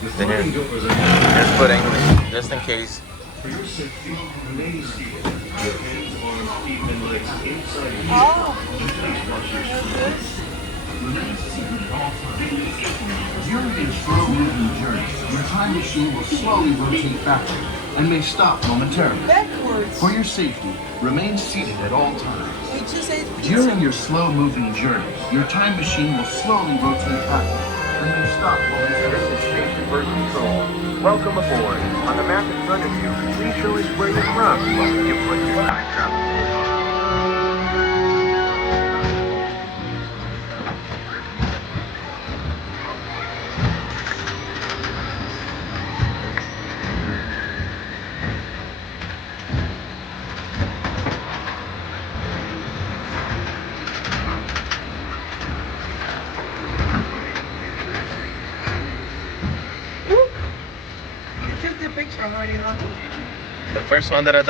Then here's footing, just in case. For your safety, remain seated. Your hands, arms, feet, and legs inside the Oh, face markers. this. Remain seated at all times. During your slow-moving journey, your time machine will slowly rotate backward and may stop momentarily. Backwards. For your safety, remain seated at all times. We just ate pizza. During your slow-moving journey, your time machine will slowly rotate backward and may stop momentarily. This is Station Bird Control. Welcome aboard. On the map in front of you, please show us where you're from while you put your time travel. The first one that I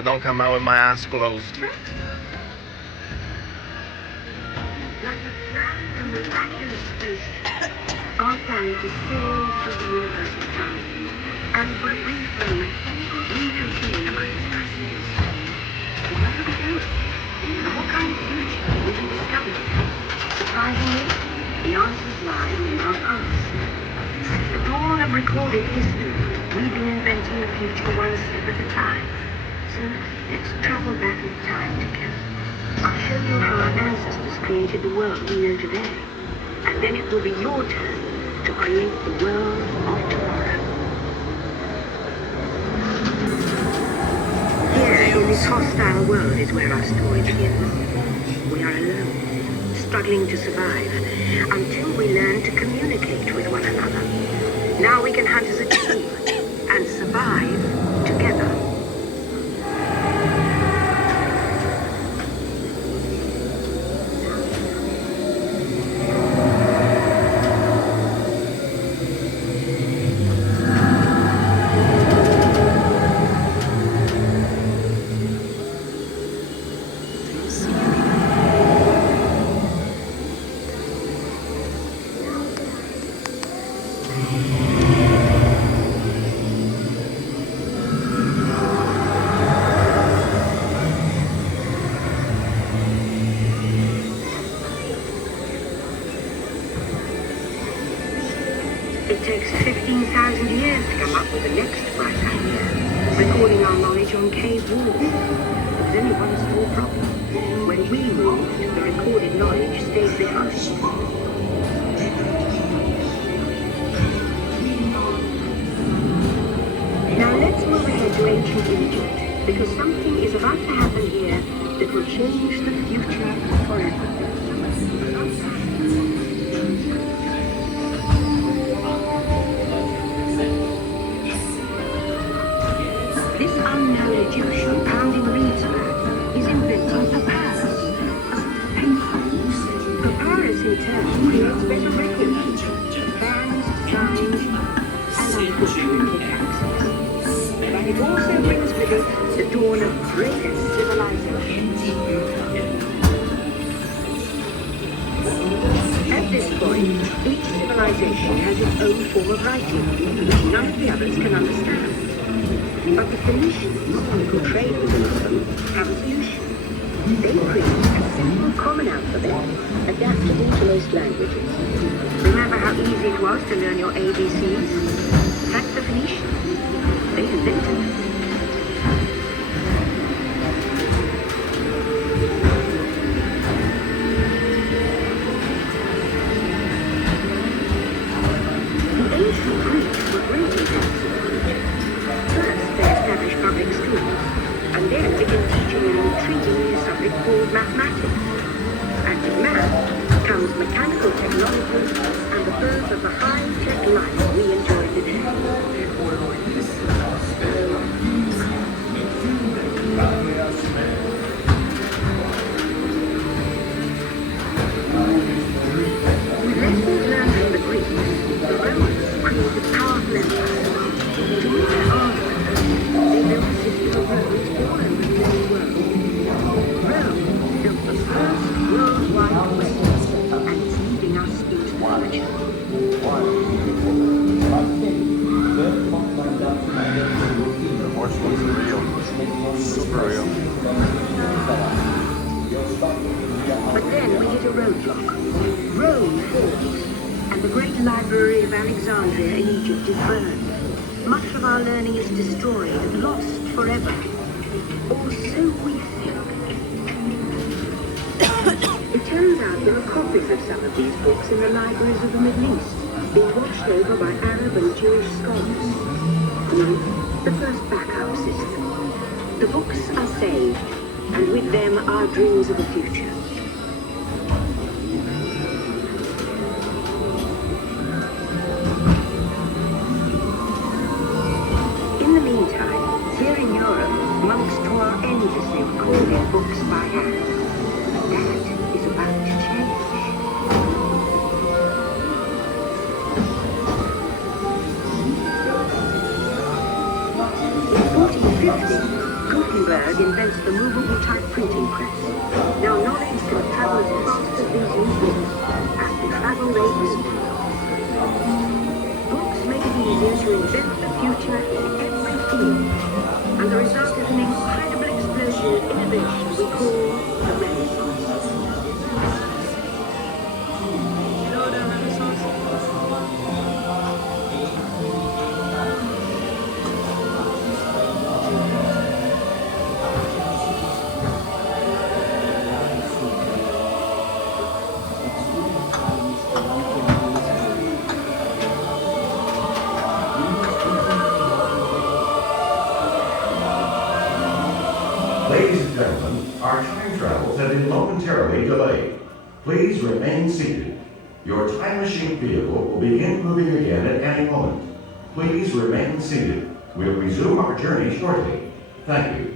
don't come out with my eyes closed. Our planet is still through the universe of time, and for a brief moment, we continue our discussions. Where are we going? What kind of future will we discover? Surprisingly, the answers lie in our past. Since the dawn of recorded history, we've been inventing the future one step at a time. So let's travel back in time together. I'll show you how our ancestors created the world we know today. And then it will be your turn to create the world of tomorrow. Here, in this hostile world, is where our story begins. We are alone, struggling to survive, until we learn to communicate with one another. Now we can hunt as a team and survive together. It takes 15,000 years to come up with the next bright idea, recording our knowledge on cave walls. There was only one small problem. When we moved, the recorded knowledge stayed behind. Now let's move ahead to ancient Egypt, because something is about to happen here that will change the future forever. This unknown Egyptian pounding reeds about is inventing papyrus. Papyrus in turn creates better records, plans, drawings, and unfortunately access. But it also brings with it the dawn of greater civilization. At this point, each civilization has its own form of writing, which none of the others can understand. But the Phoenicians, who trade with them, have a solution. They create a simple common alphabet adapted into most languages. Remember how easy it was to learn your ABCs? That's the Phoenicians. They invented them. The ancient Greeks were great inventors. First, they established public schools, and then began teaching an intriguing new subject called mathematics. And with math comes mechanical technology and the birth of the high-tech life we enjoy today. With lessons learned from the Greeks, the Romans created powerful empires. To meet their argument, they built a system of roads all over the known world. Rome built the first worldwide way, and it's leading us into the future. Library of Alexandria in Egypt is burned. Much of our learning is destroyed, lost forever. Or so we think. It turns out there are copies of some of these books in the libraries of the Middle East, being watched over by Arab and Jewish scholars. The first backup system. The books are saved, and with them our dreams of the future. In the meantime, here in Europe, monks toil endlessly recording books by hand. But that is about to change. In 1450, Gutenberg invents the movable type printing press. Now knowledge can travel as fast as these new books, at the travel rates. Books make it easier to invent the future in every field, and the result is an incredible explosion of innovation we call the Renaissance. Ladies and gentlemen, our time travels have been momentarily delayed. Please remain seated. Your time machine vehicle will begin moving again at any moment. Please remain seated. We'll resume our journey shortly. Thank you.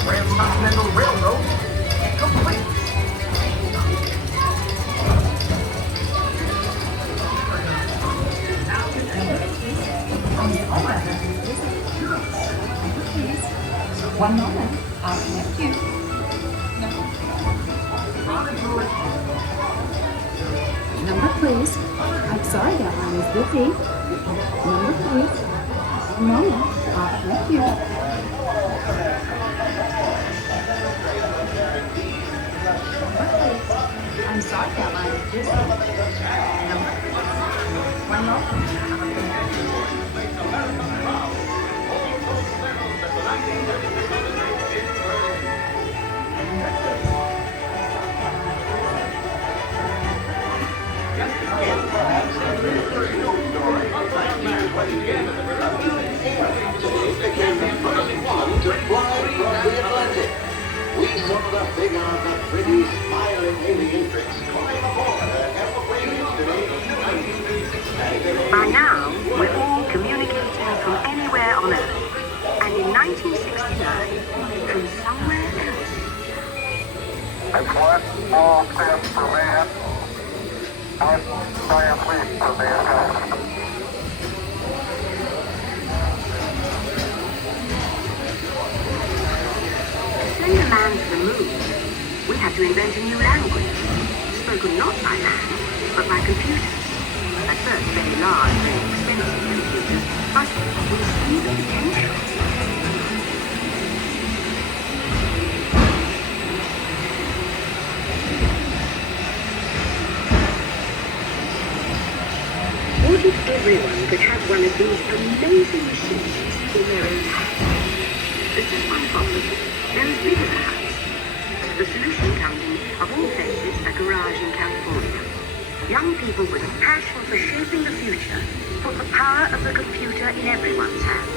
Transcontinental Railroad complete. One moment, I'll connect you. Number please. I'm sorry that line is busy. Number please. One moment, I'll connect you. I'm sorry that line is busy. Number please. One moment. We saw the figure of the pretty, smiling alien-tricks climb aboard an airplane yesterday. By now, we're all communicating from anywhere on Earth. And in 1969, from somewhere else. It's one small step for man, one giant leap for mankind. To send a man to the moon, we had to invent a new language, spoken not by man, but by computers. At first very large, very expensive computers, but we see the potential. one of these amazing machines in their own house. There's just one problem. They're as big as a house. So the solution comes in, of all places, a garage in California. Young people with a passion for shaping the future put the power of the computer in everyone's hands.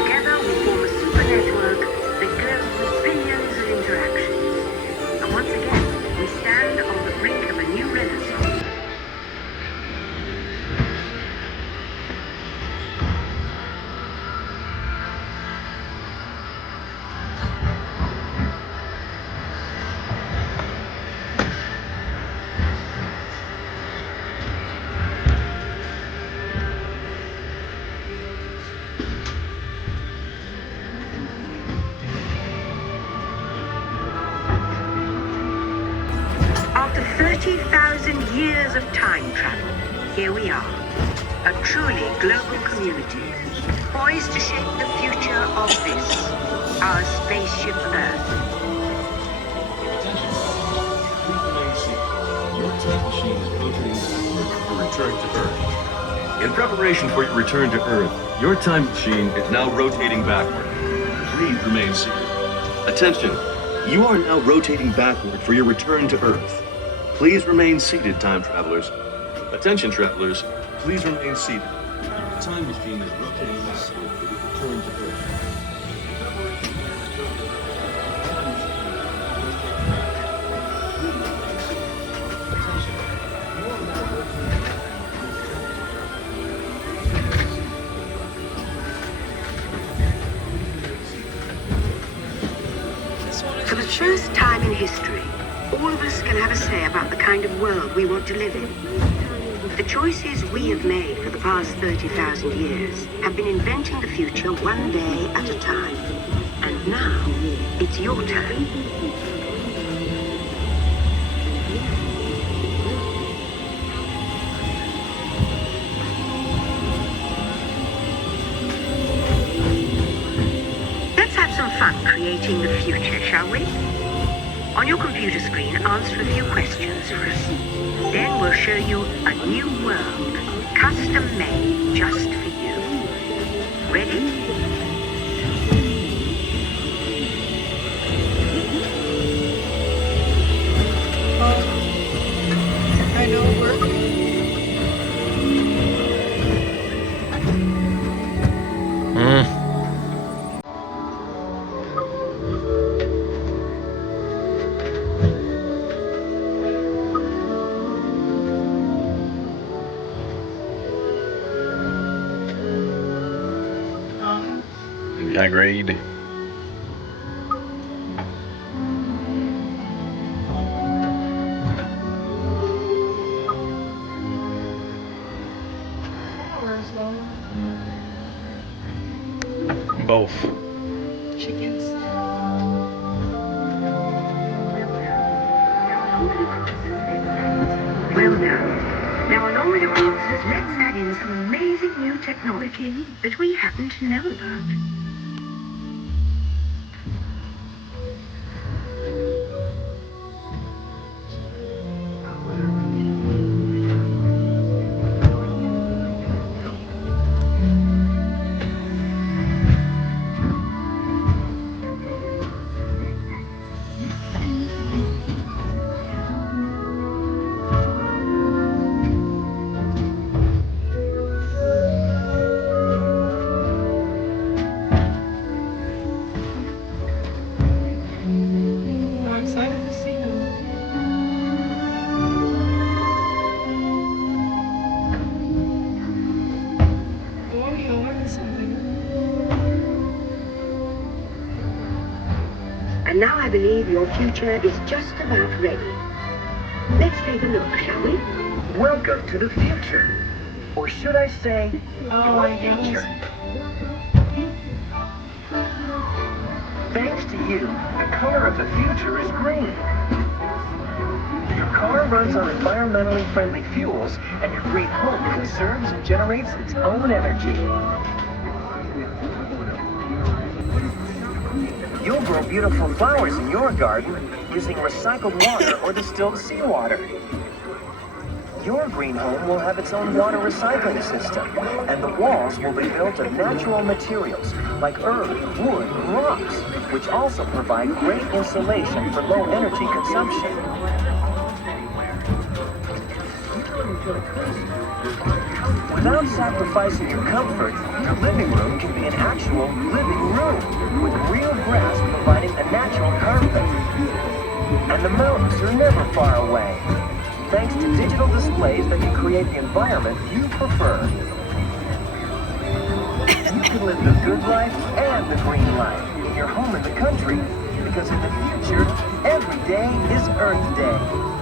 Together we form a super network that glows with billions of interactions. And once again, we stand on the brink of a new renaissance. After 30,000 years of time travel, here we are, a truly global community, poised to shape the future of this, our spaceship Earth. Your time machine is rotating backward for your return to Earth. In preparation for your return to Earth, your time machine is now rotating backward. Please remain seated. Attention, you are now rotating backward for your return to Earth. Please remain seated, time travelers. Attention, travelers, please remain seated. Your time machine is rotating backward for your return to Earth. For the first time in history, all of us can have a say about the kind of world we want to live in. The choices we have made for the past 30,000 years have been inventing the future one day at a time. And now, it's your turn. Let's have some fun creating the future, shall we? On your computer screen, answer a few questions for us. Then we'll show you a new world, custom-made just for you. Ready? I know it works. Agreed. Both. Chickens. Well done. Now along with your answers, let's add in some amazing new technology that we happen to know about. I'm excited to see them. Oh, you learned something. And now I believe your future is just about ready. Let's take a look, shall we? Welcome to the future. Or should I say, nature. Thanks to you, the color of the future is green. Your car runs on environmentally friendly fuels, and your green home conserves and generates its own energy. You'll grow beautiful flowers in your garden using recycled water or distilled seawater. Your green home will have its own water recycling system, and the walls will be built of natural materials like earth, wood, and rocks, which also provide great insulation for low energy consumption. Without sacrificing your comfort, your living room can be an actual living room, with real grass providing a natural carpet. And the mountains are never far away, thanks to digital displays that can create the environment you prefer. You can live the good life and the green life in your home in the country, because in the future, every day is Earth Day.